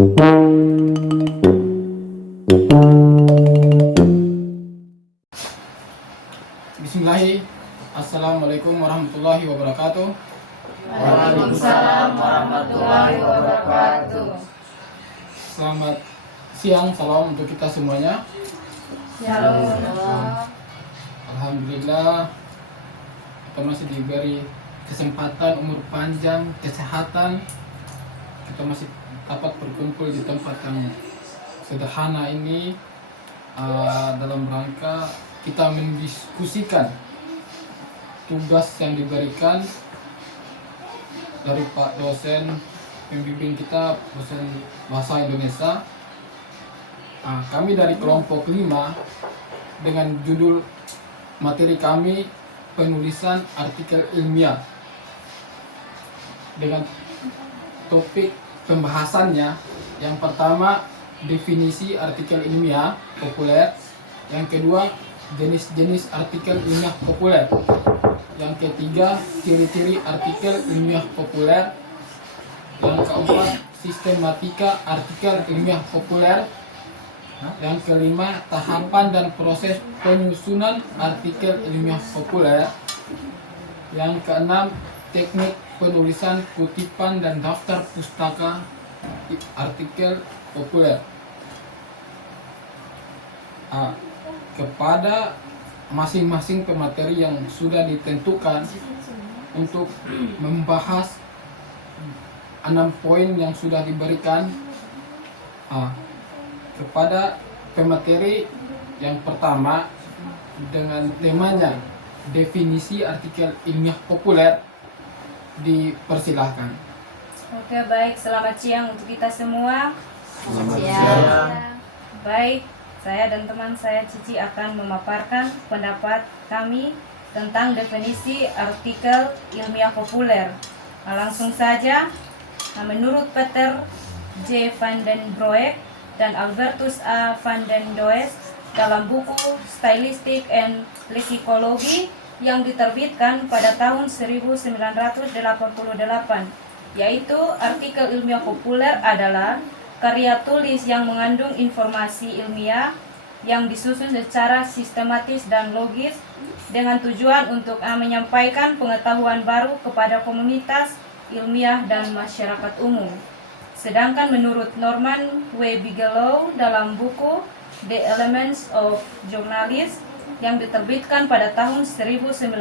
Bismillahirrahmanirrahim. Assalamualaikum warahmatullahi wabarakatuh. Waalaikumsalam warahmatullahi wabarakatuh. Selamat siang, salam untuk kita semuanya. Shalom. Alhamdulillah kita masih diberi kesempatan, umur panjang, kesehatan. Kita masih dapat berkumpul di tempat yang sederhana ini dalam rangka kita mendiskusikan tugas yang diberikan dari Pak dosen pembimbing kita, dosen bahasa Indonesia. Kami dari kelompok 5 dengan judul materi kami penulisan artikel ilmiah dengan topik pembahasannya yang pertama definisi artikel ilmiah populer, yang kedua jenis-jenis artikel ilmiah populer, yang ketiga ciri-ciri artikel ilmiah populer, yang keempat sistematika artikel ilmiah populer, yang kelima tahapan dan proses penyusunan artikel ilmiah populer, yang keenam teknik penulisan kutipan dan daftar pustaka artikel populer. Kepada masing-masing pemateri yang sudah ditentukan untuk membahas 6 poin yang sudah diberikan, kepada pemateri yang pertama dengan temanya definisi artikel ilmiah populer, dipersilahkan. Oke, baik. Selamat siang untuk kita semua. Selamat siang. Baik, saya dan teman saya Cici akan memaparkan pendapat kami tentang definisi artikel ilmiah populer. Langsung saja, menurut Peter J. van den Broek dan Albertus A. van den Does dalam buku Stylistic and Lexicology yang diterbitkan pada tahun 1988, yaitu artikel ilmiah populer adalah karya tulis yang mengandung informasi ilmiah yang disusun secara sistematis dan logis dengan tujuan untuk menyampaikan pengetahuan baru kepada komunitas ilmiah dan masyarakat umum. Sedangkan menurut Norman W. Bigelow dalam buku The Elements of Journalism yang diterbitkan pada tahun 1994,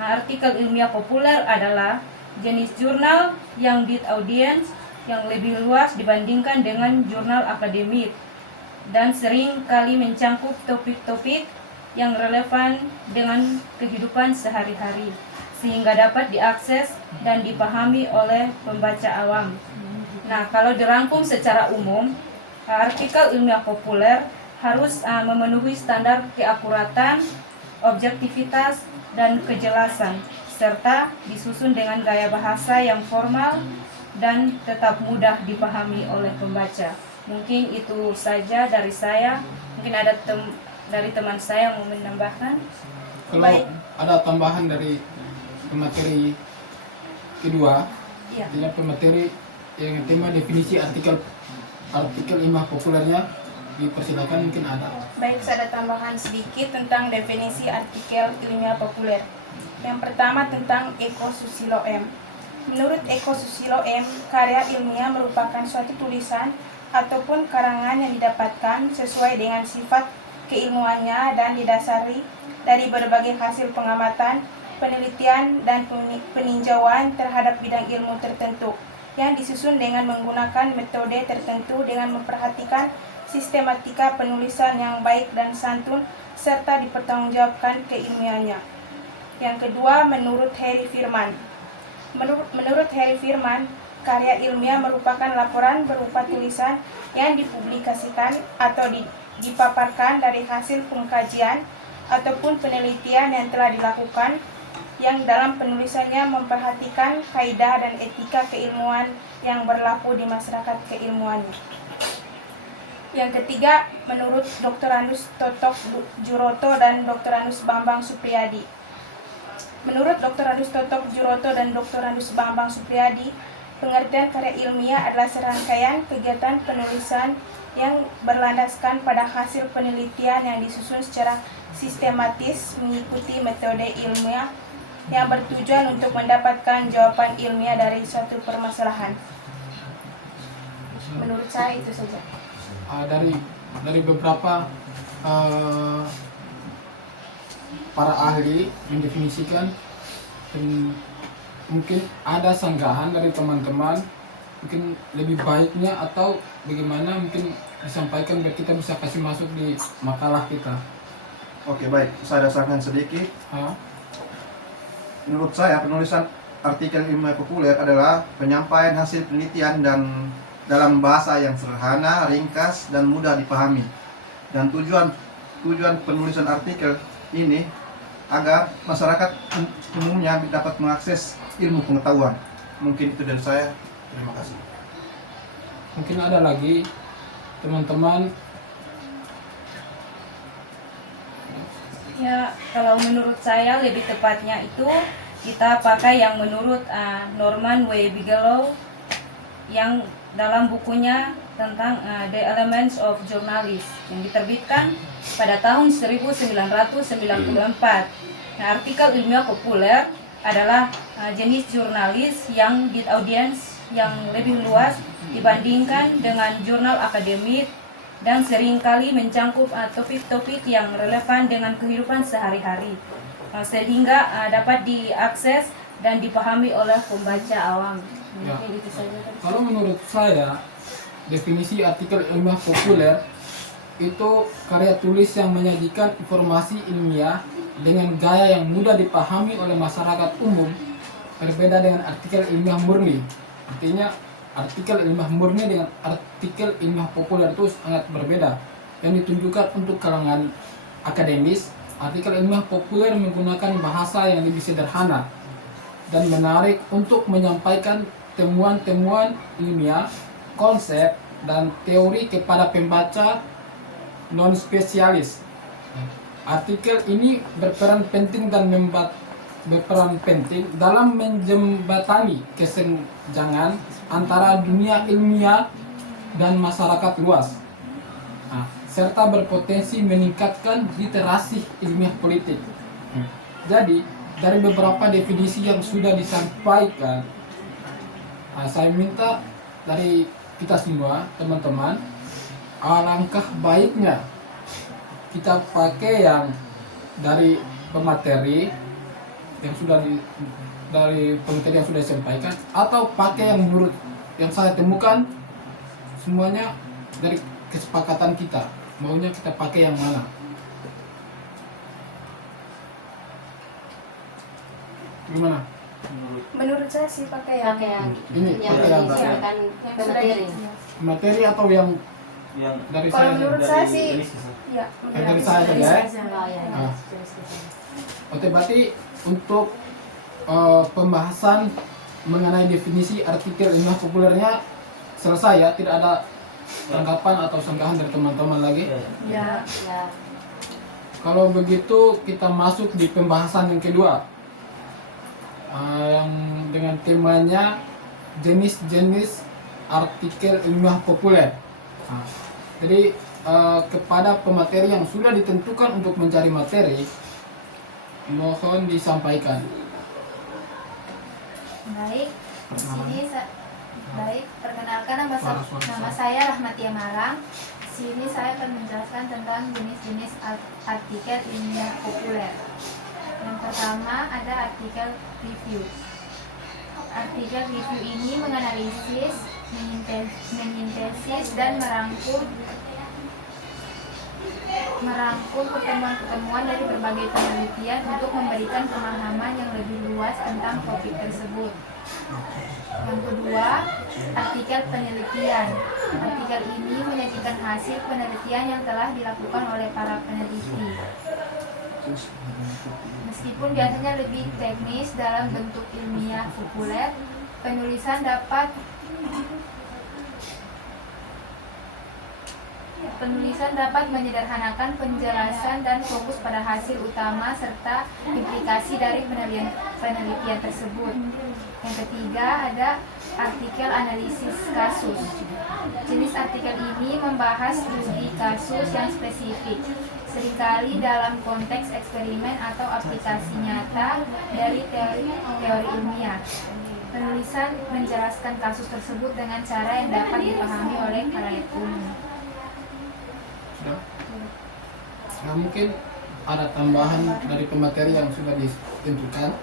artikel ilmiah populer adalah jenis jurnal yang lead audience yang lebih luas dibandingkan dengan jurnal akademik dan sering kali mencangkup topik-topik yang relevan dengan kehidupan sehari-hari sehingga dapat diakses dan dipahami oleh pembaca awam. Nah, kalau dirangkum secara umum, artikel ilmiah populer harus memenuhi standar keakuratan, objektivitas, dan kejelasan, serta disusun dengan gaya bahasa yang formal dan tetap mudah dipahami oleh pembaca. Mungkin itu saja dari saya. Mungkin ada dari teman saya yang mau menambahkan. Kalau ada tambahan dari pemateri kedua, artinya pemateri yang tema definisi artikel ilmiah populernya, dipersilakan, mungkin ada. Baik, saya ada tambahan sedikit tentang definisi artikel ilmiah populer. Yang pertama tentang Eko Susilo M. Menurut Eko Susilo M, karya ilmiah merupakan suatu tulisan ataupun karangan yang didapatkan sesuai dengan sifat keilmuannya dan didasari dari berbagai hasil pengamatan, penelitian, dan peninjauan terhadap bidang ilmu tertentu yang disusun dengan menggunakan metode tertentu dengan memperhatikan sistematika penulisan yang baik dan santun serta dipertanggungjawabkan keilmiannya. Yang kedua, menurut Harry Firman. Menurut Harry Firman, karya ilmiah merupakan laporan berupa tulisan yang dipublikasikan atau dipaparkan dari hasil pengkajian ataupun penelitian yang telah dilakukan, yang dalam penulisannya memperhatikan kaidah dan etika keilmuan yang berlaku di masyarakat keilmuannya. Yang ketiga, menurut Dr. Anus Totok Juroto dan Dr. Anus Bambang Supriyadi. Menurut Dr. Anus Totok Juroto dan Dr. Anus Bambang Supriyadi, Pengertian karya ilmiah adalah serangkaian kegiatan penulisan yang berlandaskan pada hasil penelitian yang disusun secara sistematis mengikuti metode ilmiah yang bertujuan untuk mendapatkan jawaban ilmiah dari suatu permasalahan. Menurut saya itu saja. Dari beberapa para ahli mendefinisikan, dan mungkin ada sanggahan dari teman-teman, mungkin lebih baiknya atau bagaimana mungkin disampaikan biar kita bisa kasih masuk di makalah kita. Oke, baik, saya dasarkan sedikit. Menurut saya penulisan artikel ilmiah populer adalah penyampaian hasil penelitian dan dalam bahasa yang sederhana, ringkas, dan mudah dipahami. Dan tujuan penulisan artikel ini agar masyarakat umumnya dapat mengakses ilmu pengetahuan. Mungkin itu dari saya. Terima kasih. Mungkin ada lagi teman-teman. Ya, kalau menurut saya lebih tepatnya itu kita pakai yang menurut Norman W. Bigelow yang dalam bukunya tentang The Elements of Journalism yang diterbitkan pada tahun 1994. Nah, artikel ilmiah populer adalah jenis jurnalis yang di audiens yang lebih luas dibandingkan dengan jurnal akademik dan seringkali mencangkup topik-topik yang relevan dengan kehidupan sehari-hari sehingga dapat diakses dan dipahami oleh pembaca awam. Ya. Itu saja. Kalau menurut saya, definisi artikel ilmiah populer itu karya tulis yang menyajikan informasi ilmiah dengan gaya yang mudah dipahami oleh masyarakat umum, berbeda dengan artikel ilmiah murni. Artinya artikel ilmiah murni dengan artikel ilmiah populer itu sangat berbeda. Yang ditunjukkan untuk kalangan akademis, artikel ilmiah populer menggunakan bahasa yang lebih sederhana dan menarik untuk menyampaikan temuan-temuan ilmiah, konsep, dan teori kepada pembaca non-spesialis. Artikel ini berperan penting dalam menjembatani kesenjangan antara dunia ilmiah dan masyarakat luas, serta berpotensi meningkatkan literasi ilmiah politik. Jadi, dari beberapa definisi yang sudah disampaikan, saya minta dari kita semua, teman-teman, alangkah baiknya kita pakai yang dari pemateri yang sudah dari pemateri yang sudah disampaikan, atau pakai yang menurut yang saya temukan. Semuanya dari kesepakatan kita, maunya kita pakai yang mana. Gimana? Menurut saya sih pakai yang Ini yang pakai yang disiapkan pemateri. materi atau yang dari kalau saya? menurut saya sih ya Yang dari saya saja ya? Oh, ya, ya. Ah. Oke, berarti untuk pembahasan mengenai definisi artikel ilmiah populernya selesai ya, tidak ada tanggapan atau sanggahan dari teman-teman lagi. ya Ya. Kalau begitu kita masuk di pembahasan yang kedua, yang dengan temanya jenis-jenis artikel ilmiah populer. Jadi kepada pemateri yang sudah ditentukan untuk mencari materi, mohon disampaikan. Baik, perkenalkan nama Suara. saya Rahmatia Malang. Sini saya akan menjelaskan tentang jenis-jenis artikel ilmiah populer. Yang pertama ada artikel review. Artikel review ini menganalisis, menyintesis dan merangkum pertemuan-pertemuan dari berbagai penelitian untuk memberikan pemahaman yang lebih luas tentang topik tersebut. Yang kedua, artikel penelitian. Artikel ini menyajikan hasil penelitian yang telah dilakukan oleh para peneliti. Meskipun biasanya lebih teknis dalam bentuk ilmiah populer, penulisan dapat Penulisan dapat menyederhanakan penjelasan dan fokus pada hasil utama serta implikasi dari penelitian tersebut. Yang ketiga ada artikel analisis kasus. Jenis artikel ini membahas studi kasus yang spesifik, seringkali dalam konteks eksperimen atau aplikasi nyata dari teori ilmiah. Penulisan menjelaskan kasus tersebut dengan cara yang dapat dipahami oleh khalayak umum. Nah, mungkin ada tambahan dari pemateri yang sudah ditentukan.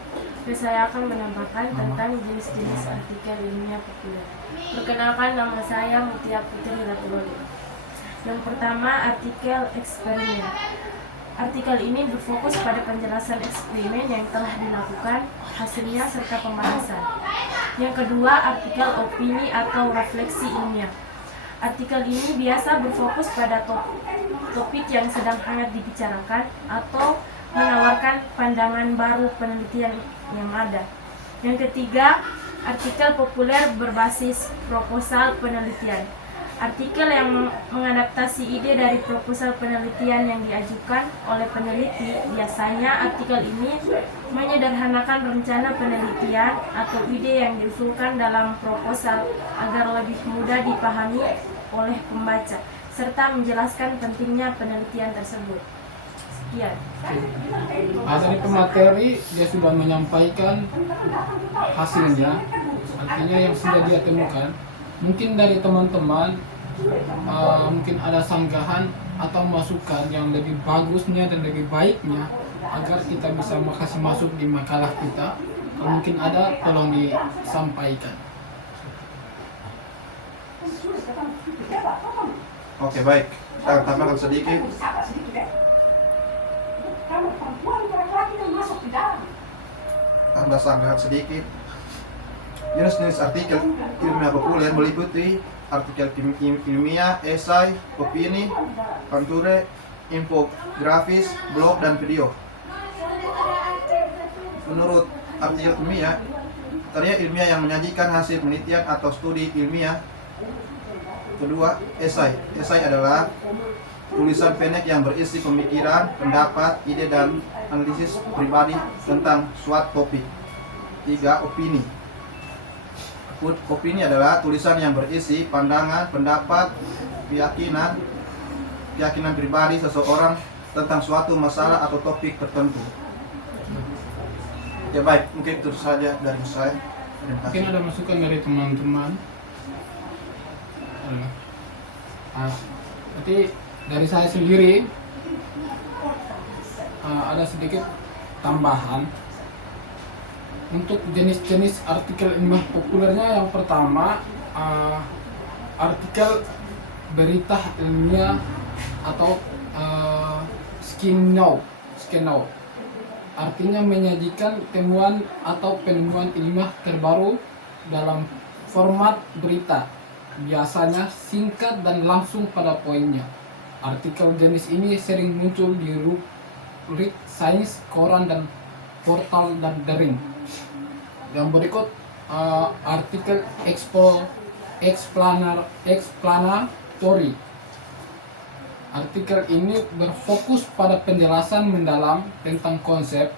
Saya akan menambahkan tentang jenis-jenis artikel ilmiah populer. Perkenalkan, nama saya Mutia Putri Ratuloli. Yang pertama, artikel eksperimen. Artikel ini berfokus pada penjelasan eksperimen yang telah dilakukan, hasilnya serta pembahasan. Yang kedua, artikel opini atau refleksi ilmiah. Artikel ini biasa berfokus pada topik yang sedang hangat dibicarakan atau menawarkan pandangan baru penelitian yang ada. Yang ketiga, artikel populer berbasis proposal penelitian. Artikel yang mengadaptasi ide dari proposal penelitian yang diajukan oleh peneliti. Biasanya artikel ini menyederhanakan rencana penelitian atau ide yang diusulkan dalam proposal agar lebih mudah dipahami oleh pembaca, serta menjelaskan pentingnya penelitian tersebut. Sekian. Dari pemateri dia sudah menyampaikan hasilnya, artinya yang sudah dia temukan. Mungkin dari teman-teman mungkin ada sanggahan atau masukan yang lebih bagusnya dan lebih baiknya agar kita bisa kasih masuk di makalah kita. Kalau mungkin ada, tolong disampaikan. Oke, baik. Kita tambahkan sedikit. Tambah sanggahan sedikit. Jenis-jenis artikel ilmiah populer meliputi artikel ilmiah, esai, opini, konture, infografis, blog, dan video. Menurut artikel ilmiah, karya ilmiah yang menyajikan hasil penelitian atau studi ilmiah. Kedua, esai. Esai adalah tulisan pendek yang berisi pemikiran, pendapat, ide, dan analisis pribadi tentang suatu topik. Tiga, opini. Opini adalah tulisan yang berisi pandangan, pendapat, keyakinan pribadi seseorang tentang suatu masalah atau topik tertentu. Ya baik, mungkin itu saja dari saya. Terima kasih. Mungkin ada masukan dari teman-teman. Berarti dari saya sendiri ada sedikit tambahan. Untuk jenis-jenis artikel ilmiah populernya, yang pertama artikel berita ilmiah atau skin now. Artinya menyajikan temuan atau penemuan ilmiah terbaru dalam format berita, biasanya singkat dan langsung pada poinnya. Artikel jenis ini sering muncul di rubrik sains, koran, dan portal dan daring. Yang berikut artikel explanatory. Artikel ini berfokus pada penjelasan mendalam tentang konsep,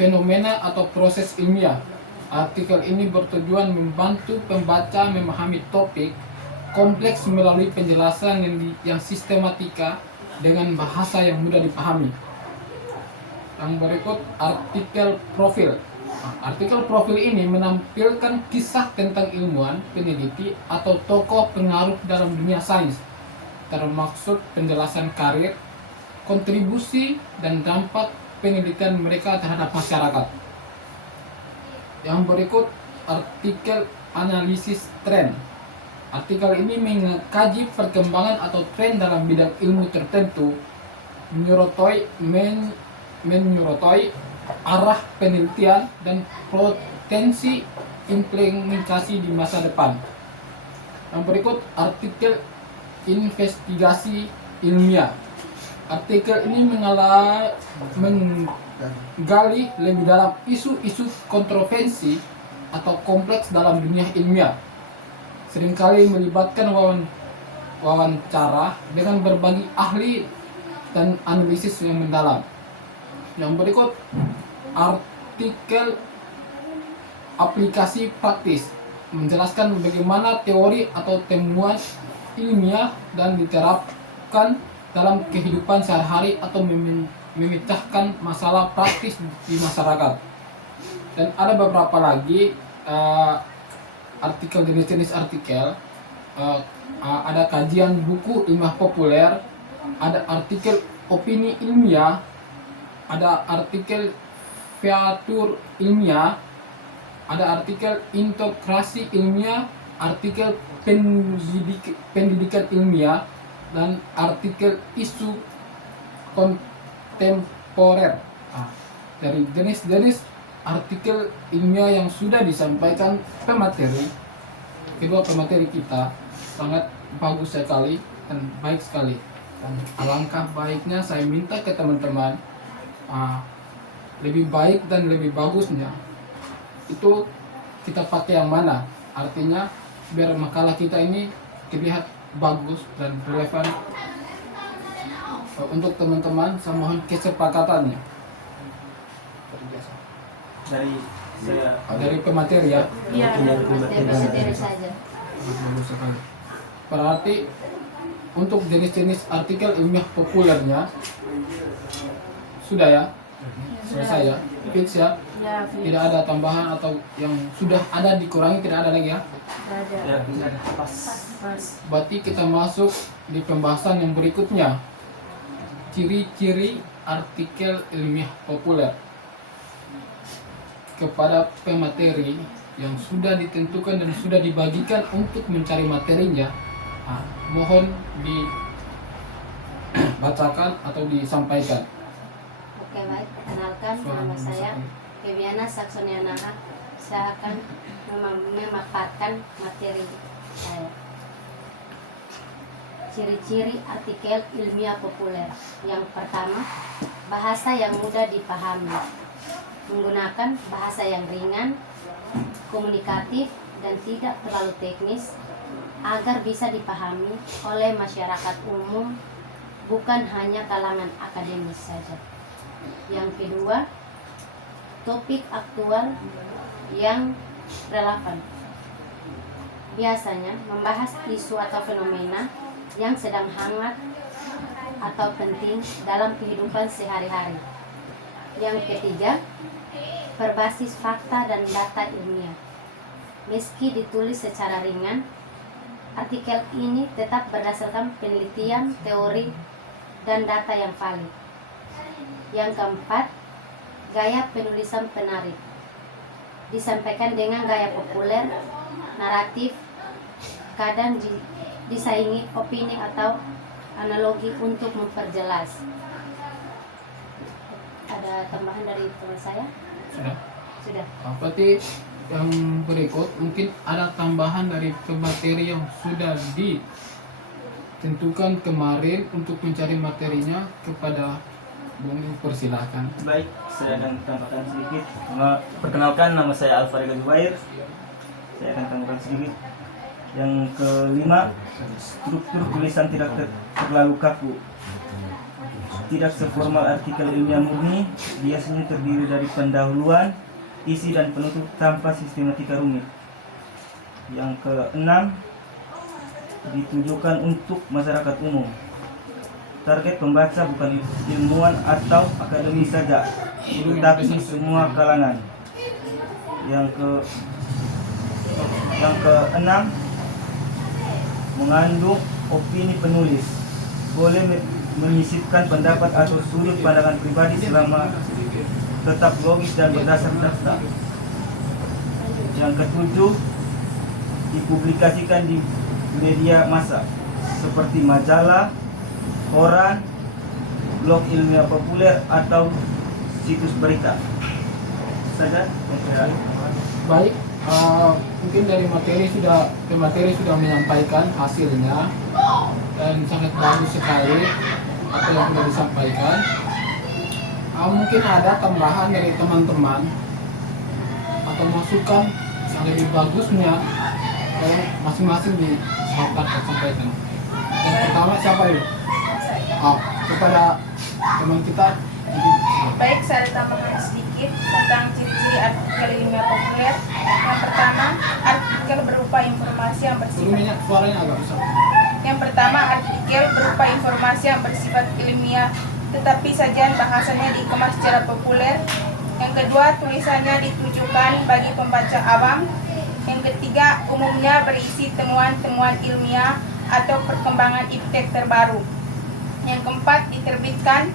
fenomena, atau proses ilmiah. Artikel ini bertujuan membantu pembaca memahami topik kompleks melalui penjelasan yang sistematika dengan bahasa yang mudah dipahami. Yang berikut artikel profil. Artikel profil ini menampilkan kisah tentang ilmuwan, peneliti, atau tokoh pengaruh dalam dunia sains, termaksud penjelasan karir, kontribusi, dan dampak penelitian mereka terhadap masyarakat. Yang berikut artikel analisis tren. Artikel ini mengkaji perkembangan atau tren dalam bidang ilmu tertentu, menyoroti arah penelitian dan potensi implementasi di masa depan. Yang berikut artikel investigasi ilmiah. Artikel ini menggali lebih dalam isu-isu kontroversi atau kompleks dalam dunia ilmiah. Seringkali melibatkan wawancara dengan berbagai ahli dan analisis yang mendalam. Yang berikut artikel aplikasi praktis menjelaskan bagaimana teori atau temuan ilmiah dan diterapkan dalam kehidupan sehari-hari atau memecahkan masalah praktis di masyarakat. Dan ada beberapa lagi artikel, jenis-jenis artikel. Ada kajian buku ilmiah populer, ada artikel opini ilmiah, ada artikel featur ilmiah, ada artikel integrasi ilmiah, artikel pendidikan ilmiah, dan artikel isu kontemporer. Dari jenis-jenis artikel ilmiah yang sudah disampaikan kedua pemateri kita sangat bagus sekali dan baik sekali. Dan alangkah baiknya saya minta ke teman-teman, lebih baik dan lebih bagusnya itu kita pakai yang mana, artinya biar makalah kita ini terlihat bagus dan relevan untuk teman-teman. Saya mohon kesepakatannya dari pemateri ya. Iya. Materi saja. Bagus sekali. Berarti untuk jenis-jenis artikel ilmiah populernya sudah ya, selesai ya, fix ya. Ya, fix. Tidak ada tambahan atau yang sudah ada dikurangi, tidak ada lagi ya. Nggak ada. Pas. Berarti kita masuk di pembahasan yang berikutnya, ciri-ciri artikel ilmiah populer. Kepada pemateri yang sudah ditentukan dan sudah dibagikan untuk mencari materinya, mohon dibacakan atau disampaikan. Oke, baik. Perkenalkan, nama saya Keviana Saksonianaha. Saya akan memaparkan materi saya. Ciri-ciri artikel ilmiah populer. Yang pertama, bahasa yang mudah dipahami. Menggunakan bahasa yang ringan, komunikatif, dan tidak terlalu teknis agar bisa dipahami oleh masyarakat umum, bukan hanya kalangan akademis saja. Yang kedua, topik aktual yang relevan. Biasanya membahas isu atau fenomena yang sedang hangat atau penting dalam kehidupan sehari-hari. Yang ketiga, berbasis fakta dan data ilmiah. Meski ditulis secara ringan, artikel ini tetap berdasarkan penelitian, teori, dan data yang valid. Yang keempat, gaya penulisan penarik. Disampaikan dengan gaya populer, naratif, kadang disaingi opini atau analogi untuk memperjelas. Ada tambahan dari teman saya? Sudah. Berarti yang berikut mungkin ada tambahan dari pemateri yang sudah ditentukan kemarin untuk mencari materinya. Kepada Bung, persilahkan. Baik, saya akan tambahkan sedikit. Perkenalkan, nama saya Alfarega Zubair. Saya akan tambahkan sedikit. Yang kelima, struktur tulisan tidak terlalu kaku. Tidak seformal artikel ilmiah murni, biasanya terdiri dari pendahuluan, isi dan penutup tanpa sistematika rumit. Yang keenam, ditujukan untuk masyarakat umum. Target pembaca bukan ilmuwan atau akademis saja, tetapi semua kalangan. Yang keenam, mengandung opini penulis, boleh menyisipkan pendapat atau sudut pandangan pribadi selama tetap logis dan berdasar data. Yang ketujuh, dipublikasikan di media massa seperti majalah, koran, blog ilmiah populer, atau situs berita. Saja. Baik, mungkin dari pemateri sudah menyampaikan hasilnya dan sangat bagus sekali apa yang sudah disampaikan. Mungkin ada tambahan dari teman-teman atau masukan yang lebih bagusnya, masing-masing disampaikan. Pertama siapa ini? Kepada teman kita. Baik, saya ada tambahan sedikit tentang ciri-ciri artikel ilmiah populer. Yang pertama, artikel berupa informasi yang bersifat Suaranya agak besar. Yang pertama, artikel berupa informasi yang bersifat ilmiah, tetapi sajian bahasanya dikemas secara populer. Yang kedua, tulisannya ditujukan bagi pembaca awam. Yang ketiga, umumnya berisi temuan-temuan ilmiah atau perkembangan iptek terbaru. Yang keempat, diterbitkan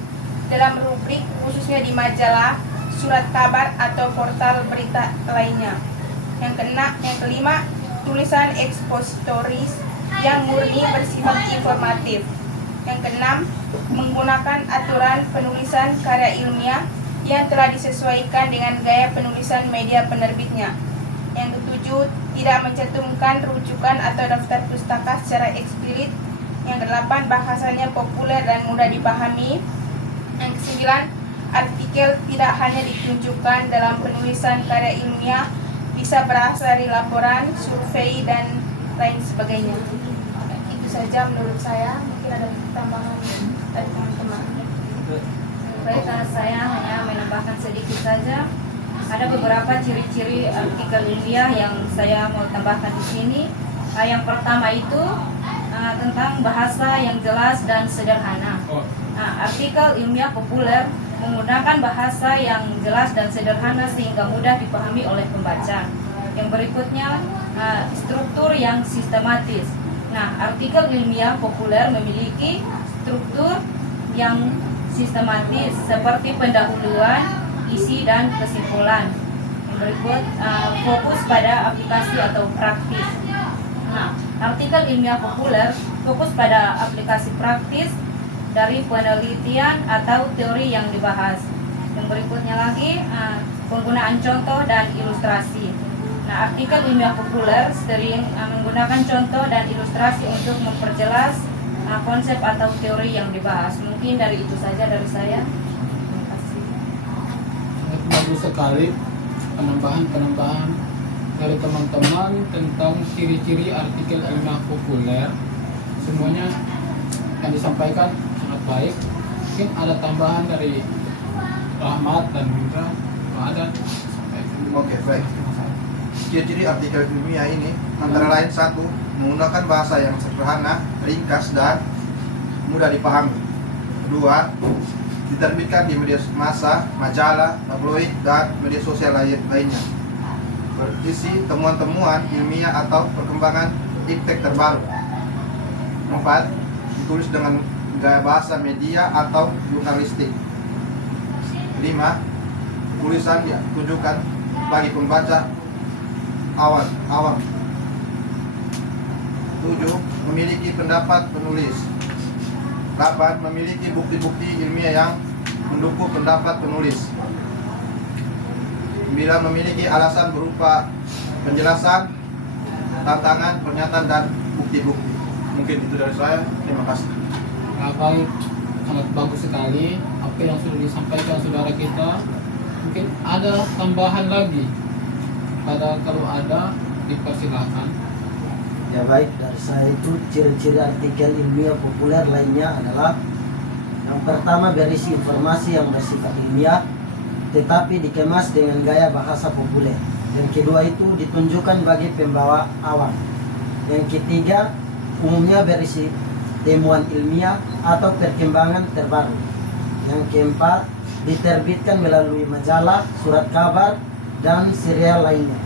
dalam rubrik khususnya di majalah, surat kabar atau portal berita lainnya. Yang kelima, tulisan ekspositoris yang murni bersifat informatif. Yang keenam, menggunakan aturan penulisan karya ilmiah yang telah disesuaikan dengan gaya penulisan media penerbitnya. Yang ketujuh, tidak mencantumkan rujukan atau daftar pustaka secara eksplisit. Yang kedelapan, bahasanya populer dan mudah dipahami. Yang kesembilan, artikel tidak hanya ditunjukkan dalam penulisan karya ilmiah, bisa berasal dari laporan, survei, dan lain sebagainya. Itu saja menurut saya. Mungkin ada tambahan dari teman-teman. Baik, saya hanya menambahkan sedikit saja. Ada beberapa ciri-ciri artikel ilmiah yang saya mau tambahkan di sini. Yang pertama itu tentang bahasa yang jelas dan sederhana. Artikel ilmiah populer menggunakan bahasa yang jelas dan sederhana sehingga mudah dipahami oleh pembaca. Yang berikutnya, struktur yang sistematis. Artikel ilmiah populer memiliki struktur yang sistematis seperti pendahuluan, isi, dan kesimpulan. Yang berikut, fokus pada aplikasi atau praktis. Artikel ilmiah populer fokus pada aplikasi praktis dari penelitian atau teori yang dibahas. Yang berikutnya lagi, penggunaan contoh dan ilustrasi. Artikel ilmiah populer sering menggunakan contoh dan ilustrasi untuk memperjelas konsep atau teori yang dibahas. Mungkin dari itu saja dari saya. Terima kasih. Sangat bagus sekali penambahan dari teman-teman tentang ciri-ciri artikel ilmiah populer. Semuanya yang disampaikan sangat baik. Mungkin ada tambahan dari Rahmat dan Indra. Ada. Oke, baik. Ciri-ciri artikel ilmiah ini antara lain: satu, menggunakan bahasa yang sederhana, ringkas, dan mudah dipahami. Kedua, diterbitkan di media massa, majalah, tabloid, dan media sosial lainnya. Berisi temuan-temuan ilmiah atau perkembangan iptek terbaru. 4, ditulis dengan gaya bahasa media atau jurnalistik. 5, tulisan ditujukan bagi pembaca awam. 7, memiliki pendapat penulis. 8, memiliki bukti-bukti ilmiah yang mendukung pendapat penulis. 9, memiliki alasan berupa penjelasan, tantangan, pernyataan, dan bukti-bukti. Mungkin itu dari saya. Terima kasih. Baik, sangat bagus sekali apa yang sudah disampaikan saudara kita. Mungkin ada tambahan lagi. Kalau ada, dipersilakan. Ya baik, dari saya itu ciri-ciri artikel ilmiah populer lainnya adalah: yang pertama, berisi informasi yang bersifat ilmiah tetapi dikemas dengan gaya bahasa populer. Yang kedua itu ditunjukkan bagi pembawa awam. Yang ketiga, umumnya berisi temuan ilmiah atau perkembangan terbaru. Yang keempat, diterbitkan melalui majalah, surat kabar, dan serial lainnya.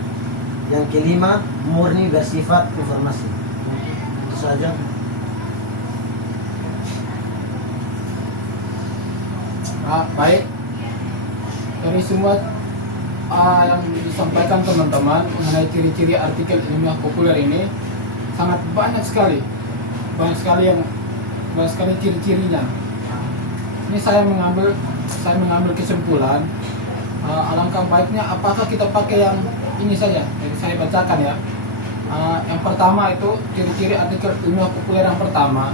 Yang kelima, murni bersifat informasi. Itu saja. Baik, dari semua yang disampaikan teman-teman mengenai ciri-ciri artikel ilmiah populer ini sangat banyak sekali ciri-cirinya. Ini saya mengambil kesimpulan. Alangkah baiknya apakah kita pakai yang ini saja. Jadi saya bacakan ya. Yang pertama itu ciri-ciri artikel ilmiah populer yang pertama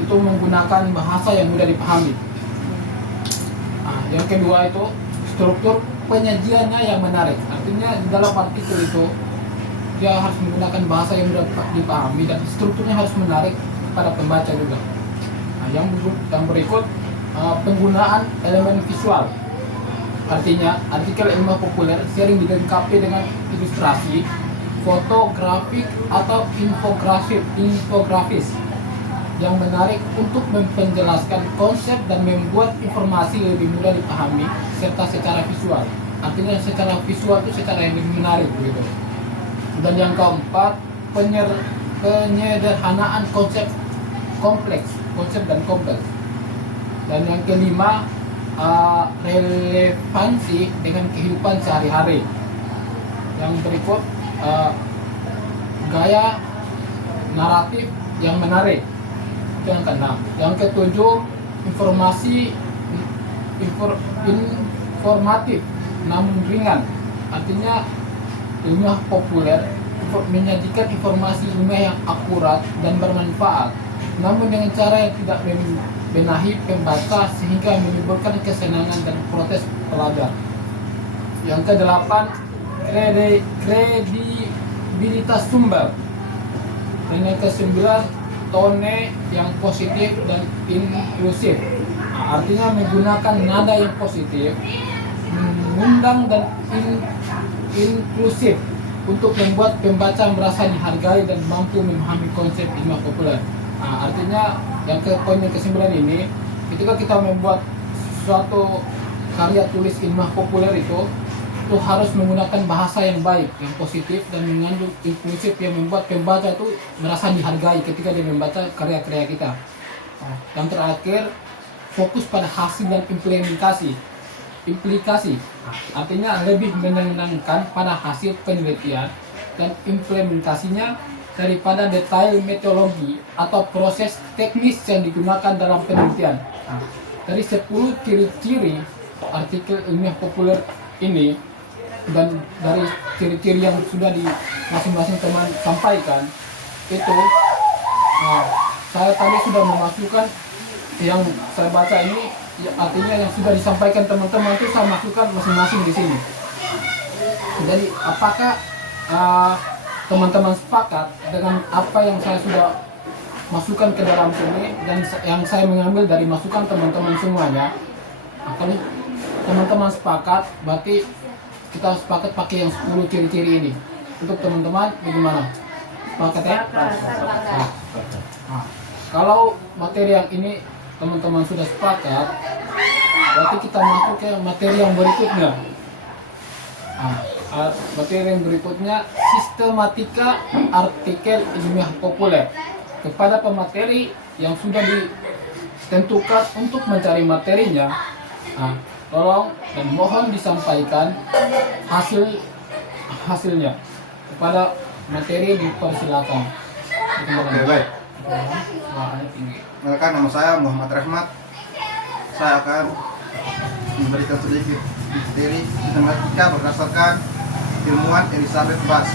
itu menggunakan bahasa yang mudah dipahami. Yang kedua itu struktur penyajiannya yang menarik. Artinya di dalam artikel itu dia harus menggunakan bahasa yang mudah dipahami dan strukturnya harus menarik kepada pembaca juga. Nah, yang berikut penggunaan elemen visual. Artinya, artikel ilmiah populer sering dilengkapi dengan ilustrasi, foto, grafik, atau infografis yang menarik untuk menjelaskan konsep dan membuat informasi lebih mudah dipahami serta secara visual. Artinya secara visual itu secara yang lebih menarik begitu. Dan yang keempat, penyederhanaan konsep dan kompleks. Dan yang kelima, relevansi dengan kehidupan sehari-hari. Yang berikut, gaya naratif yang menarik. Itu yang keenam. Yang ketujuh, informatif namun ringan. Artinya ilmiah populer menyajikan informasi ilmiah yang akurat dan bermanfaat, namun dengan cara yang tidak membenahi pembaca sehingga menimbulkan kesenangan dan protes pelajar. Yang kedelapan, kredibilitas sumber. Dan yang kesembilan, tone yang positif dan inklusif. Nah, artinya menggunakan nada yang positif, mengundang dan inklusif untuk membuat pembaca merasa dihargai dan mampu memahami konsep ilmiah populer. Nah, artinya poin yang ke-9 ini, ketika kita membuat suatu karya tulis ilmiah populer itu harus menggunakan bahasa yang baik, yang positif dan mengandung inklusif yang membuat pembaca itu merasa dihargai ketika dia membaca karya-karya kita. Nah, yang terakhir, fokus pada hasil dan implikasi. Artinya lebih menenangkan pada hasil penelitian dan implementasinya daripada detail metodologi atau proses teknis yang digunakan dalam penelitian. Nah, dari 10 ciri-ciri artikel ilmiah populer ini dan dari ciri-ciri yang sudah di masing-masing teman sampaikan itu, saya tadi sudah memasukkan yang saya baca ini, artinya yang sudah disampaikan teman-teman itu saya masukkan masing-masing di sini. Jadi apakah teman-teman sepakat dengan apa yang saya sudah masukkan ke dalam sini dan yang saya mengambil dari masukan teman-teman semuanya? Nah, kalau teman-teman sepakat, berarti kita sepakat pakai yang 10 ciri-ciri ini. Untuk teman-teman bagaimana? Sepakat ya? Nah, kalau materi yang ini teman-teman sudah sepakat, berarti kita masuk ke materi yang berikutnya. Materi yang berikutnya, sistematika artikel ilmiah populer. Kepada pemateri yang sudah ditentukan untuk mencari materinya, tolong dan mohon disampaikan hasilnya. Kepada materi dipersilakan. Oke, baik. Perkenalkan, nama saya Muhammad Rahmat. Saya akan memberikan sedikit materi sistematika berdasarkan ilmuwan Elizabeth Bass.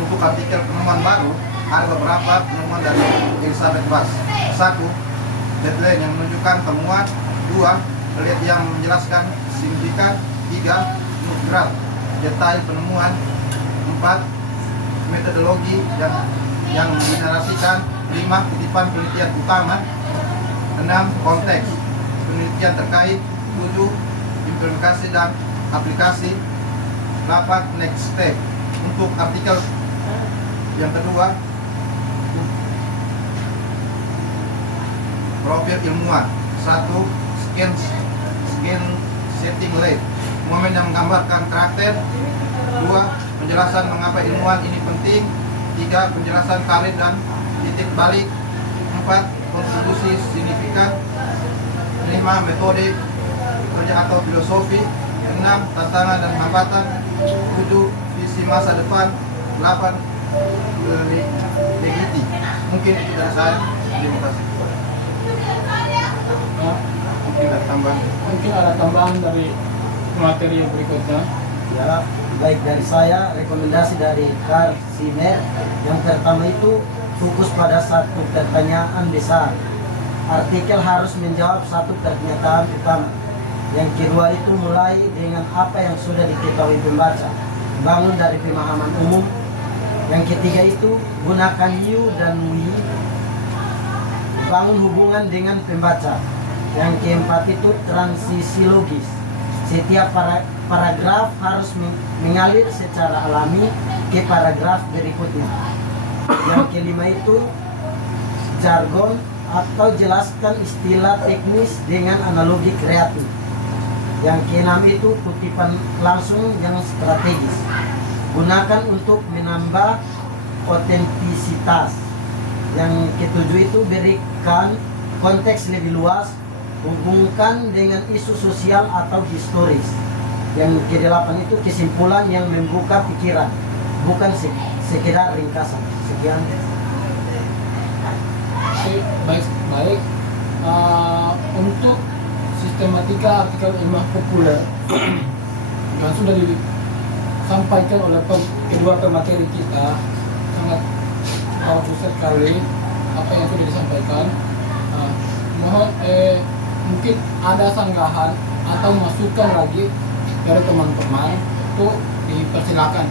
Untuk artikel penemuan baru, ada beberapa penemuan dari Elizabeth Bass. 1. Deadline yang menunjukkan temuan. 2. Penelitian yang menjelaskan signifikan. 3. Nukral detail penemuan. 4. Metodologi yang dinarasikan. 5. Kutipan penelitian utama. 6. Konteks penelitian terkait. 7. Implementasi dan aplikasi. 8. Next step. Untuk artikel yang kedua, profil ilmuwan. 1. Scan setting rate, momen yang menggambarkan karakter. 2. Penjelasan mengapa ilmuwan ini penting. 3. Penjelasan karir dan titik balik. 4. Kontribusi signifikan. 5. Metode kerja atau filosofi. 6. Tantangan dan hambatan. 7. Visi masa depan. 8. Legiti. Mungkin itu dari saya. Terima kasih. Mungkin ada tambahan dari materi yang berikutnya. Ya, baik dari saya, rekomendasi dari Carl Zimmer. Yang pertama itu fokus pada satu pertanyaan besar. Artikel harus menjawab satu pernyataan utama. Yang kedua itu mulai dengan apa yang sudah diketahui pembaca, bangun dari pemahaman umum. Yang ketiga itu gunakan you dan we, bangun hubungan dengan pembaca. Yang keempat itu transisi logis. Setiap paragraf harus mengalir secara alami ke paragraf berikutnya. Yang kelima itu jargon atau jelaskan istilah teknis dengan analogi kreatif. Yang keenam itu kutipan langsung yang strategis. Gunakan untuk menambah otentisitas. Yang ketujuh itu berikan konteks lebih luas, hubungkan dengan isu sosial atau historis. Yang kedelapan itu kesimpulan yang membuka pikiran, bukan sekedar ringkasan. Sekian. Baik. Untuk sistematika artikel ilmiah populer yang sudah disampaikan oleh kedua pemateri kita, sangat bagus sekali apa yang sudah disampaikan. Mohon mungkin ada sanggahan atau masukan lagi dari teman-teman, itu dipersilakan.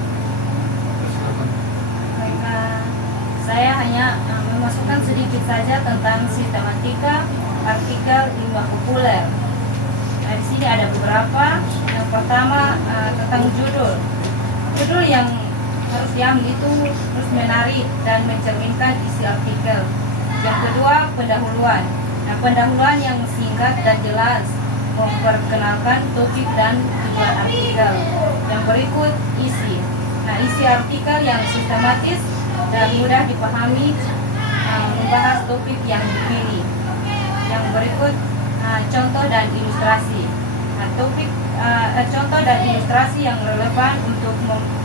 Baik, saya hanya memasukkan sedikit saja tentang sistematika artikel ilmiah populer. Nah, di sini ada beberapa. Yang pertama tentang judul. Judul yang harus diambil itu harus menarik dan mencerminkan isi artikel. Yang kedua, pendahuluan. Nah, pendahuluan yang singkat dan jelas memperkenalkan topik dan tujuan artikel. Yang berikut, isi. Nah, isi artikel yang sistematis dan mudah dipahami, membahas topik yang dipilih. Yang berikut, contoh dan ilustrasi. Nah, contoh dan ilustrasi yang relevan untuk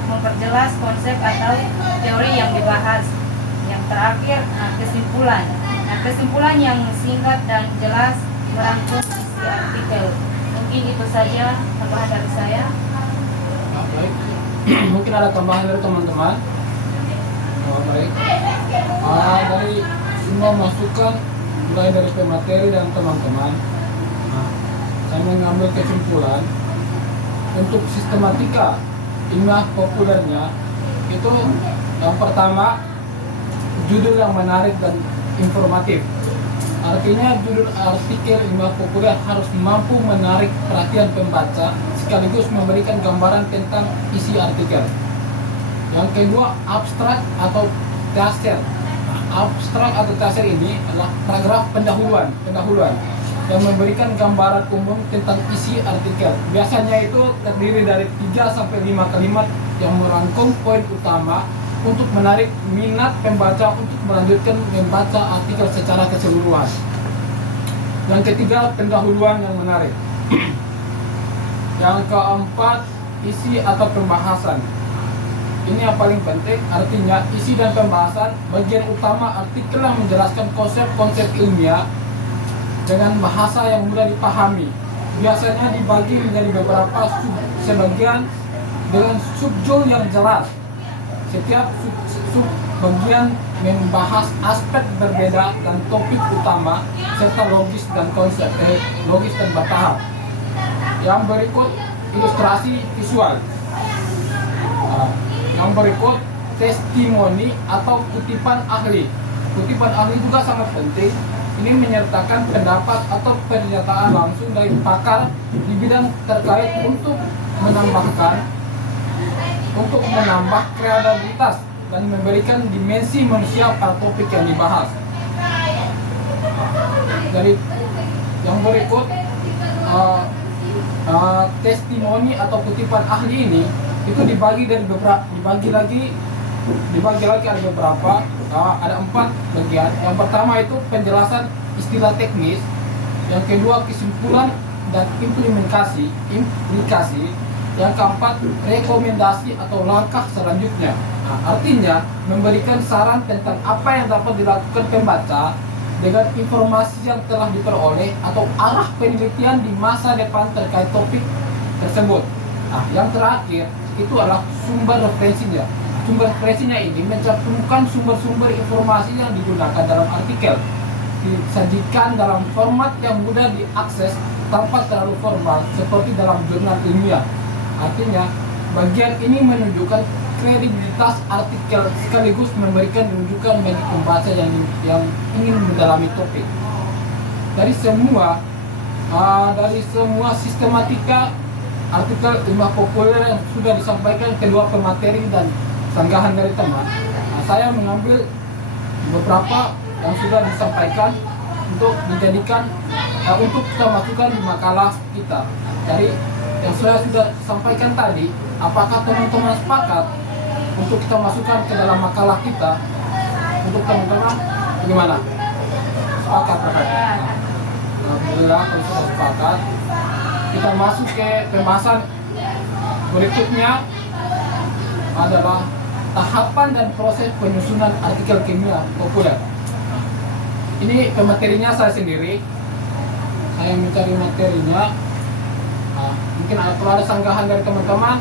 memperjelas konsep atau teori yang dibahas. Yang terakhir, kesimpulan. Nah, kesimpulan yang singkat dan jelas merangkum isi artikel. Mungkin itu saja tambahan dari saya. Baik. Mungkin ada tambahan dari teman-teman. Baik. Dari semua masukan mulai dari pemateri dan teman-teman, saya mengambil kesimpulan untuk sistematika ilmiah populernya itu yang pertama, judul yang menarik dan informatif. Artinya judul artikel ilmiah populer harus mampu menarik perhatian pembaca sekaligus memberikan gambaran tentang isi artikel. Yang kedua, abstrak atau dasar. Abstrak atau dasar ini adalah paragraf pendahuluan yang memberikan gambaran umum tentang isi artikel. Biasanya itu terdiri dari 3 sampai 5 kalimat yang merangkum poin utama untuk menarik minat pembaca untuk melanjutkan membaca artikel secara keseluruhan. Yang ketiga, pendahuluan yang menarik. Yang keempat, isi atau pembahasan. Ini yang paling penting, artinya isi dan pembahasan bagian utama artikel yang menjelaskan konsep-konsep ilmiah dengan bahasa yang mudah dipahami. Biasanya dibagi menjadi beberapa sebagian dengan subjudul yang jelas. Setiap sub bagian membahas aspek berbeda dan topik utama serta logis dan konsep logis dan bertahap. Yang berikut, ilustrasi visual. Yang berikut, testimoni atau kutipan ahli. Kutipan ahli juga sangat penting. Ini menyertakan pendapat atau pernyataan langsung dari pakar di bidang terkait untuk menambah kreativitas dan memberikan dimensi manusia pada topik yang dibahas. Dari yang berikut, testimoni atau kutipan ahli ini itu dibagi lagi ada beberapa, ada 4 bagian. Yang pertama itu penjelasan istilah teknis, yang kedua kesimpulan dan implikasi, yang keempat rekomendasi atau langkah selanjutnya. Artinya memberikan saran tentang apa yang dapat dilakukan pembaca dengan informasi yang telah diperoleh atau arah penelitian di masa depan terkait topik tersebut. Yang terakhir itu adalah sumber referensinya. Sumber referensinya ini mencantumkan sumber-sumber informasi yang digunakan dalam artikel, disajikan dalam format yang mudah diakses tanpa terlalu formal seperti dalam jurnal ilmiah. Artinya bagian ini menunjukkan kredibilitas artikel sekaligus memberikan rujukan bagi pembaca yang ingin mendalami topik. Dari semua sistematika artikel ilmiah populer yang sudah disampaikan kedua pemateri dan sanggahan dari teman, saya mengambil beberapa yang sudah disampaikan untuk dijadikan untuk kita masukkan di makalah kita. Dari yang saya sudah sampaikan tadi, apakah teman-teman sepakat untuk kita masukkan ke dalam makalah kita? Untuk teman-teman bagaimana? Sepakat terhadap? Alhamdulillah kalau sudah sepakat, kita masuk ke pembahasan berikutnya adalah tahapan dan proses penyusunan artikel kimia populer. Ini pematerinya saya sendiri. Saya mencari materinya. Mungkin kalau ada sanggahan dari teman-teman,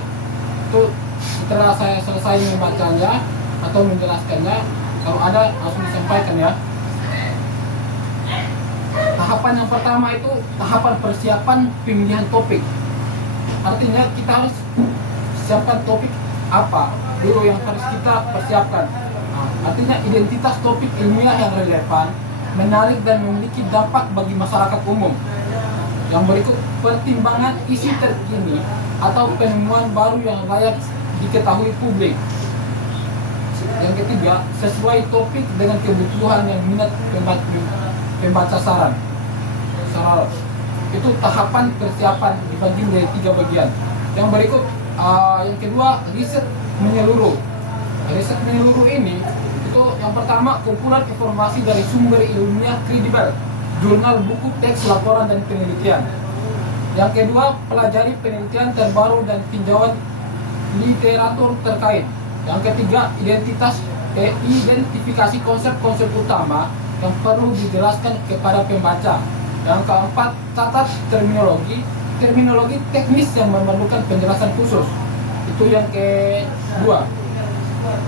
itu setelah saya selesai membacanya atau menjelaskannya, kalau ada langsung disampaikan ya. Tahapan yang pertama itu tahapan persiapan pemilihan topik. Artinya kita harus siapkan topik apa dulu yang harus kita persiapkan. Artinya identitas topik ilmiah yang relevan, menarik dan memiliki dampak bagi masyarakat umum. Yang berikut pertimbangan isu terkini atau penemuan baru yang layak diketahui publik. Yang ketiga, sesuai topik dengan kebutuhan yang minat pembaca saran. Itu tahapan persiapan dibagi menjadi 3 bagian. Yang berikut, yang kedua, riset menyeluruh. Riset menyeluruh ini itu yang pertama kumpulan informasi dari sumber ilmiah kredibel, jurnal, buku, teks, laporan dan penelitian. Yang kedua, pelajari penelitian terbaru dan tinjauan literatur terkait. Yang ketiga, identifikasi konsep-konsep utama yang perlu dijelaskan kepada pembaca. Yang keempat, catat terminologi teknis yang memerlukan penjelasan khusus. Itu yang kedua.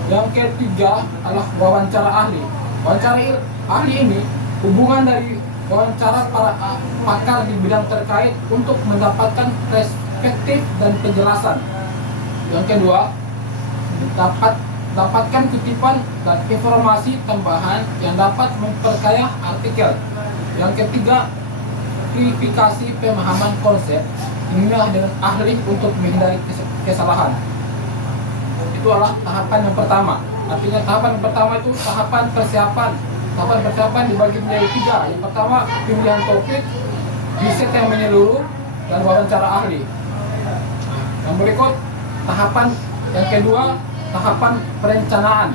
Yang ketiga adalah wawancara ahli. Wawancara ahli ini hubungan dari wawancara para pakar di bidang terkait untuk mendapatkan perspektif dan penjelasan. Yang kedua, dapatkan kutipan dan informasi tambahan yang dapat memperkaya artikel. Yang ketiga, verifikasi pemahaman konsep ilmiah dengan ahli untuk menghindari kesalahan. Itu adalah tahapan yang pertama. Artinya tahapan yang pertama itu tahapan persiapan. Tahapan persiapan dibagi menjadi 3. Yang pertama, pemilihan topik, riset yang menyeluruh, dan wawancara ahli. Yang berikut, tahapan yang kedua, tahapan perencanaan.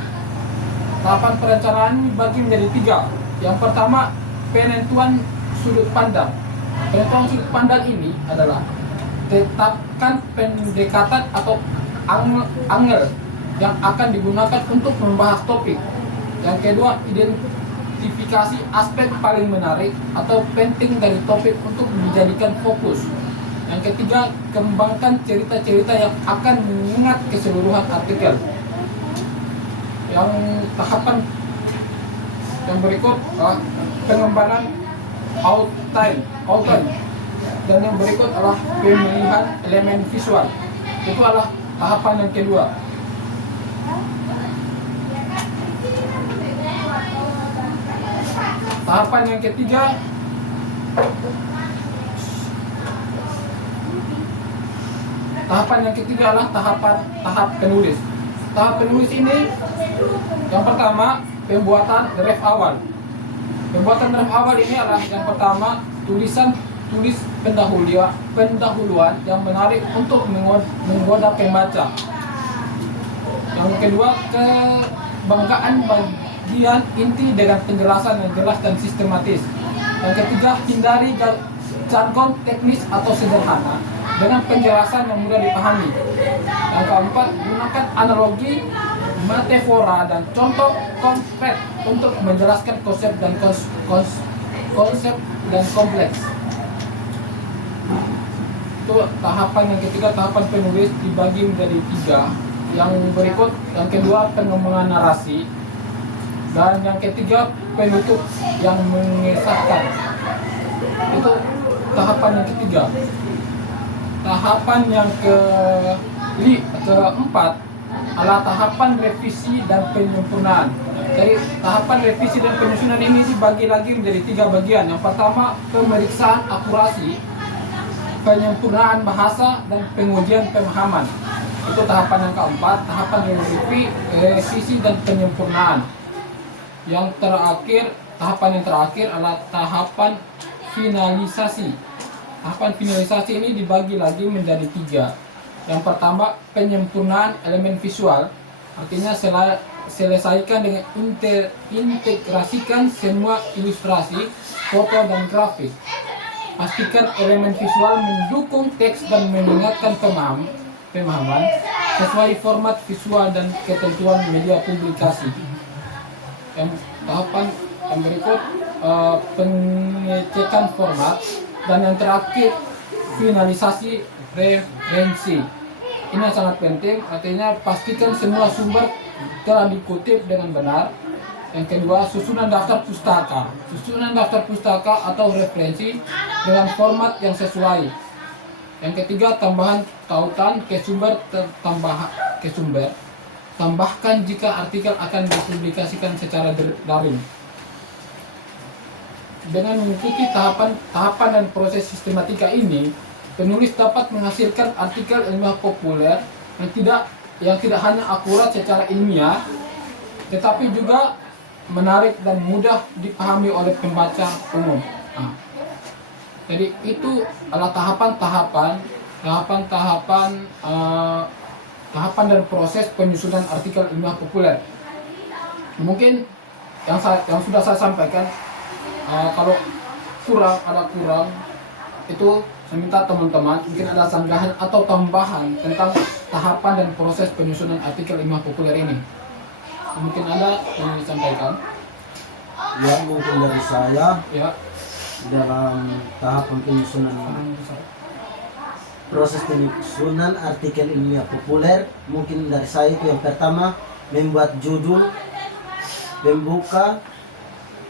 Tahapan perencanaan ini dibagi menjadi 3. Yang pertama, penentuan sudut pandang. Penentuan sudut pandang ini adalah tetapkan pendekatan atau angle yang akan digunakan untuk membahas topik. Yang kedua, identifikasi aspek paling menarik atau penting dari topik untuk dijadikan fokus. Yang ketiga, kembangkan cerita-cerita yang akan mengingat keseluruhan artikel. Yang tahapan yang berikut pengembangan outline. Dan yang berikut adalah pemilihan elemen visual. Itu adalah tahapan yang kedua. Tahapan yang ketiga, adalah tahap penulis. Tahap penulis ini yang pertama, pembuatan draft awal. Pembuatan draft awal ini adalah yang pertama, tulis pendahuluan yang menarik untuk menggoda pembaca. Yang kedua, kebanggaan bagian inti dengan penjelasan yang jelas dan sistematis. Yang ketiga, hindari jargon teknis atau sederhana dengan penjelasan yang mudah dipahami. Yang keempat, gunakan analogi, metafora dan contoh konkret untuk menjelaskan konsep dan kompleks. Itu tahapan yang ketiga, tahapan penulis dibagi menjadi 3. Yang berikut, yang kedua pengembangan narasi, dan yang ketiga penutup yang mengesahkan. Itu tahapan yang ketiga. Tahapan yang keempat adalah tahapan revisi dan penyempurnaan. Jadi tahapan revisi dan penyusunan ini dibagi lagi menjadi 3 bagian. Yang pertama, pemeriksaan akurasi, penyempurnaan bahasa, dan pengujian pemahaman. Itu tahapan yang keempat, tahapan revisi dan penyempurnaan. Yang terakhir, tahapan yang terakhir adalah tahapan finalisasi. Tahapan finalisasi ini dibagi lagi menjadi 3. Yang pertama, penyempurnaan elemen visual, artinya selesaikan dengan integrasikan semua ilustrasi, foto, dan grafis. Pastikan elemen visual mendukung teks dan mengingatkan pemahaman sesuai format visual dan ketentuan media publikasi. Yang tahapan yang berikut, pengecekan format, dan yang terakhir finalisasi referensi. Ini yang sangat penting, artinya pastikan semua sumber telah dikutip dengan benar. Yang kedua, susunan daftar pustaka. Susunan daftar pustaka atau referensi dengan format yang sesuai. Yang ketiga, tambahan tautan ke sumber tambahkan jika artikel akan dipublikasikan secara daring. Dengan mengikuti tahapan dan proses sistematika ini, penulis dapat menghasilkan artikel ilmiah populer yang tidak hanya akurat secara ilmiah, tetapi juga menarik dan mudah dipahami oleh pembaca umum. Jadi itu adalah tahapan dan proses penyusunan artikel ilmiah populer. Mungkin yang sudah saya sampaikan, kalau ada kurang itu saya minta teman-teman mungkin ada sanggahan atau tambahan tentang tahapan dan proses penyusunan artikel ilmiah populer ini. Mungkin ada yang disampaikan? Ya, mungkin dari saya Ya. dalam tahapan penyusunan proses penyusunan artikel ilmiah populer, mungkin dari saya itu yang pertama membuat judul, pembuka,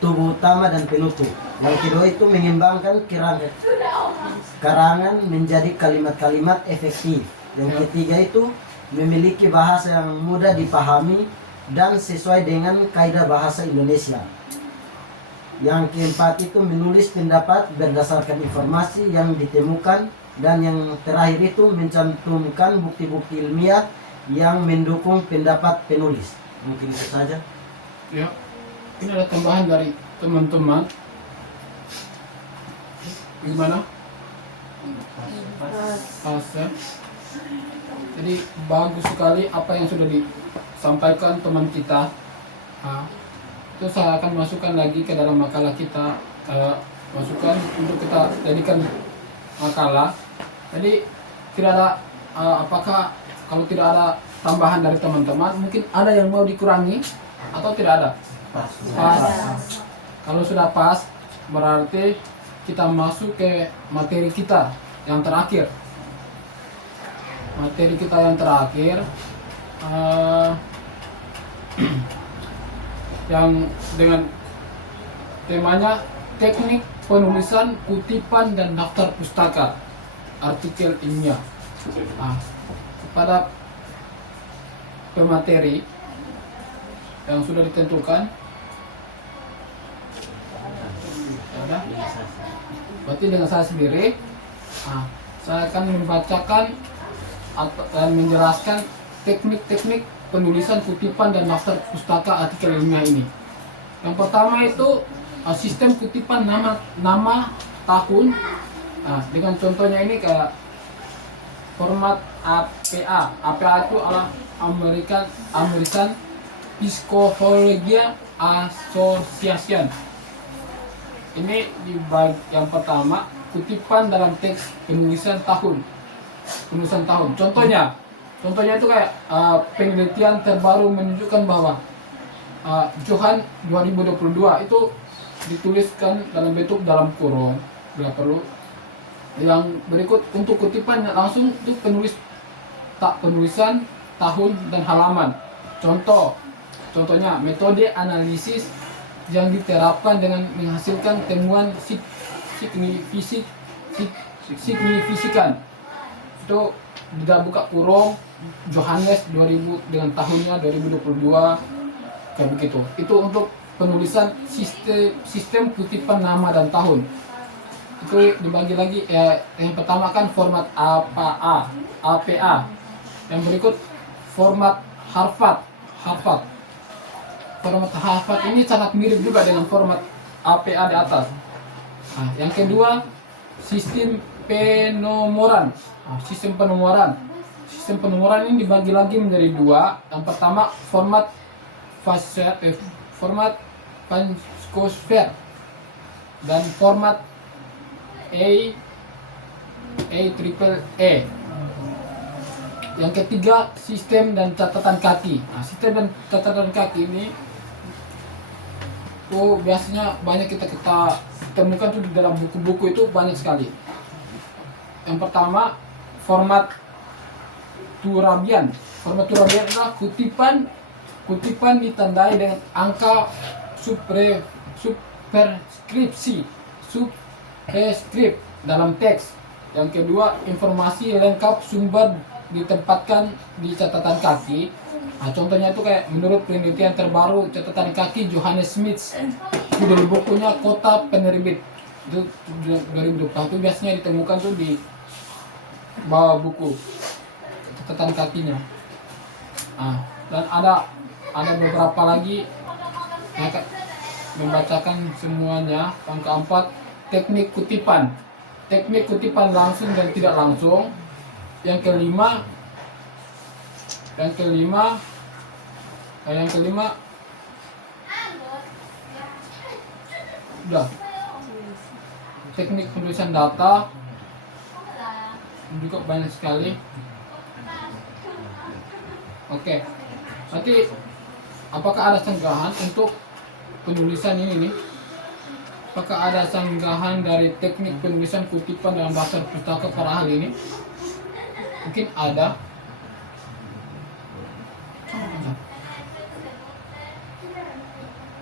tubuh utama, dan penutup. Yang kedua itu mengembangkan karangan menjadi kalimat-kalimat efektif. Yang ketiga itu memiliki bahasa yang mudah dipahami dan sesuai dengan kaidah bahasa Indonesia. Yang keempat itu menulis pendapat berdasarkan informasi yang ditemukan. Dan yang terakhir itu mencantumkan bukti-bukti ilmiah yang mendukung pendapat penulis. Mungkin itu saja. Ya. Ini ada tambahan dari teman-teman. Gimana? Pas ya. Jadi bagus sekali apa yang sudah disampaikan teman kita. Itu saya akan masukkan lagi ke dalam makalah kita. Masukkan untuk kita jadikan makalah. Jadi tidak ada apakah kalau tidak ada tambahan dari teman-teman, mungkin ada yang mau dikurangi atau tidak ada? Pas. Kalau sudah pas, berarti kita masuk ke materi kita yang terakhir. Materi kita yang terakhir yang dengan temanya teknik penulisan kutipan dan daftar pustaka artikel ilmiah. Kepada pemateri yang sudah ditentukan, ya, berarti dengan saya sendiri, saya akan membacakan dan menjelaskan teknik-teknik penulisan kutipan dan daftar pustaka artikel ilmiah ini. Yang pertama itu sistem kutipan nama tahun. Dengan contohnya ini kayak format APA. APA itu adalah American Psychological Association. Ini di yang pertama, kutipan dalam teks penulisan tahun. Contohnya itu kayak penelitian terbaru menunjukkan bahwa Johan 2022 itu dituliskan dalam bentuk dalam kurung, bila perlu. Yang berikut untuk kutipan langsung itu penulisan tahun dan halaman. Contohnya metode analisis yang diterapkan dengan menghasilkan temuan signifikan. Itu tidak buka kurung Johannes 2000 dengan tahunnya 2022 kayak begitu. Itu untuk penulisan sistem kutipan nama dan tahun. Itu dibagi lagi yang pertama kan format APA. Yang berikut format Harvard. Format Harvard ini sangat mirip juga dengan format APA di atas. Nah, yang kedua sistem penomoran. Sistem penomoran ini dibagi lagi menjadi dua. Yang pertama format Vanskosphere dan format triple E. Yang ketiga sistem dan catatan kaki. Nah, sistem dan catatan kaki ini biasanya banyak kita temukan tuh di dalam buku-buku itu banyak sekali. Yang pertama format Turabian. Format Turabian adalah kutipan ditandai dengan angka superskrip dalam teks. Yang kedua informasi lengkap sumber ditempatkan di catatan kaki. Nah, contohnya itu kayak menurut penelitian terbaru catatan kaki Johannes Smith, judul bukunya Kota Penerbit itu 2020. Itu biasanya ditemukan tuh di bawah buku catatan kakinya. Nah, dan ada beberapa lagi yang membacakan semuanya. Yang keempat teknik kutipan langsung dan tidak langsung. Yang kelima udah teknik penulisan data juga banyak sekali. Oke, nanti apakah ada sanggahan untuk penulisan ini nih? Apakah ada sanggahan dari teknik penulisan kutipan dalam daftar pustaka para ahli ini? Mungkin ada.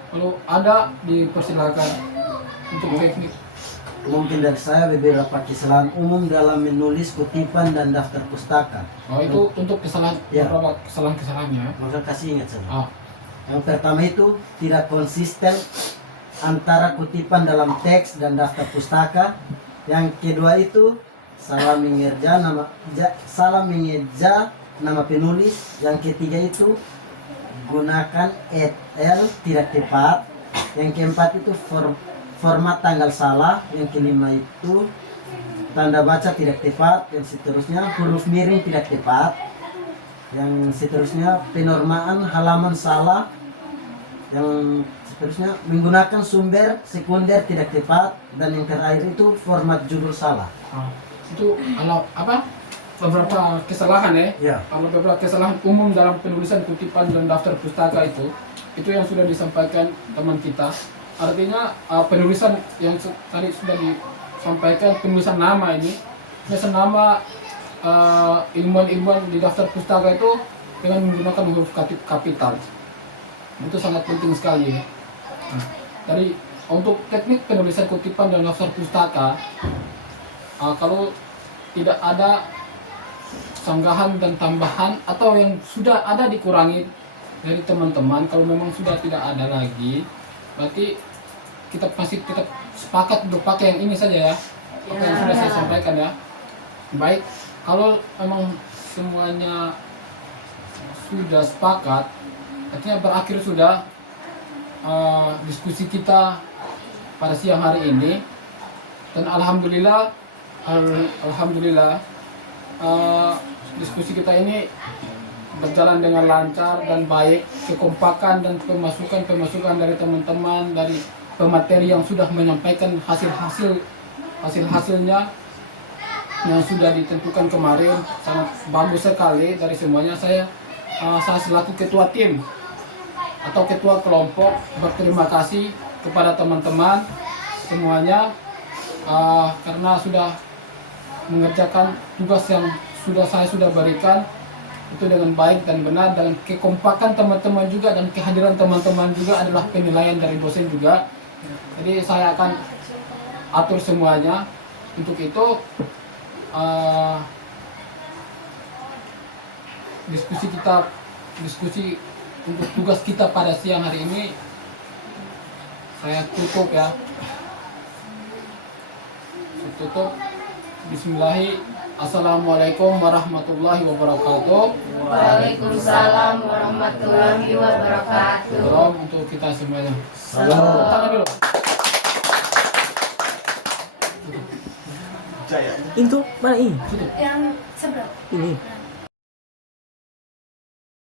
Kalau ada, dipersilakan untuk teknik. Mungkin dari saya beberapa kesalahan umum dalam menulis kutipan dan daftar pustaka. Oh, itu untuk kesalahan, ya. Beberapa kesalahannya. Maka kasih ingat saja. Yang pertama itu tidak konsisten antara kutipan dalam teks dan daftar pustaka. Yang kedua itu salah mengeja nama penulis. Yang ketiga itu gunakan et.l tidak tepat. Yang keempat itu format tanggal salah. Yang kelima itu tanda baca tidak tepat. Yang seterusnya huruf miring tidak tepat. Yang seterusnya penormaan halaman salah. Yang seterusnya menggunakan sumber sekunder tidak tepat. Dan yang terakhir itu format judul salah. Itu beberapa kesalahan ya. Beberapa kesalahan umum dalam penulisan kutipan dan daftar pustaka itu yang sudah disampaikan teman kita. Artinya penulisan yang tadi sudah disampaikan, penulisan nama ini, penulisan nama ilmuwan di daftar pustaka itu dengan menggunakan huruf kapital. Itu sangat penting sekali. Nah, dari untuk teknik penulisan kutipan dan daftar pustaka, kalau tidak ada sanggahan dan tambahan atau yang sudah ada dikurangi dari teman-teman, kalau memang sudah tidak ada lagi, berarti kita pasti tetap sepakat untuk pakai yang ini saja ya. Apa yang sudah saya sampaikan ya. Baik, kalau memang semuanya sudah sepakat, artinya berakhir sudah diskusi kita pada siang hari ini. Dan alhamdulillah diskusi kita ini berjalan dengan lancar dan baik. Kekompakan dan pemasukan dari teman-teman, dari pemateri yang sudah menyampaikan hasilnya yang sudah ditentukan kemarin sangat bagus sekali dari semuanya. Saya selaku ketua tim atau ketua kelompok berterima kasih kepada teman-teman semuanya karena sudah mengerjakan tugas yang saya sudah berikan itu dengan baik dan benar, dan kekompakan teman-teman juga dan kehadiran teman-teman juga adalah penilaian dari dosen juga. Jadi saya akan atur semuanya. Untuk itu diskusi untuk tugas kita pada siang hari ini saya tutup ya. Saya tutup. Bismillahirrahmanirrahim. Assalamualaikum warahmatullahi wabarakatuh. Waalaikumsalam warahmatullahi wabarakatuh. Salam untuk kita semuanya. Salam. Tangan dulu. Itu mana ini? Yang seberapa? Ini.